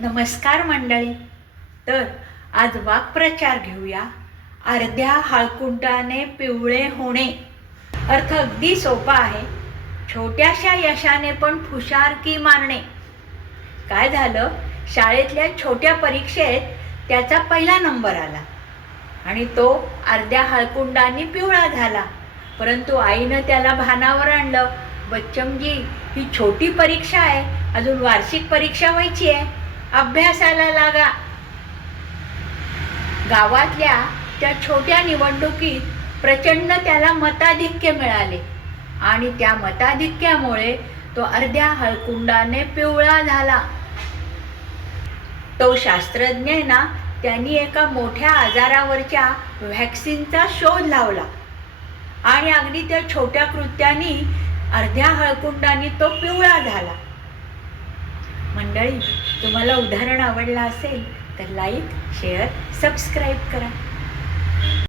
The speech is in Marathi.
नमस्कार मंडळी. तर आज वाक्प्रचार घेऊया. अर्ध्या हाळकुंटाने पिवळे होणे. अर्थ अगदी सोपा आहे. छोट्याशा यशाने पण फुशारकी मारणे. काय झालं? शाळेतल्या छोट्या परीक्षेत त्याचा पहिला नंबर आला. आणि तो अर्ध्या हळकुंडाने पिवळा झाला. परंतु आईनं त्याला भानावर आणलं. बच्चमजी ही छोटी परीक्षा आहे. अजून वार्षिक परीक्षा व्हायची आहे. अभ्यासाला लागा. गावातल्या त्या छोट्या निवडणुकीत प्रचंड त्याला मताधिक्य मिळाले. आणि त्या मताधिक्यामुळे तो अर्ध्या हळकुंडाने पिवळा झाला. तो शास्त्रज्ञ ना त्यांनी एका मोठ्या आजारावरच्या व्हॅक्सिनचा शोध लावला. आणि अगदी त्या छोट्या कृत्यानी अर्ध्या हळकुंडाने तो पिवळा झाला. मंडळी तुम्हाला उदाहरण आवडलं असेल तर लाईक शेअर सबस्क्राईब करा.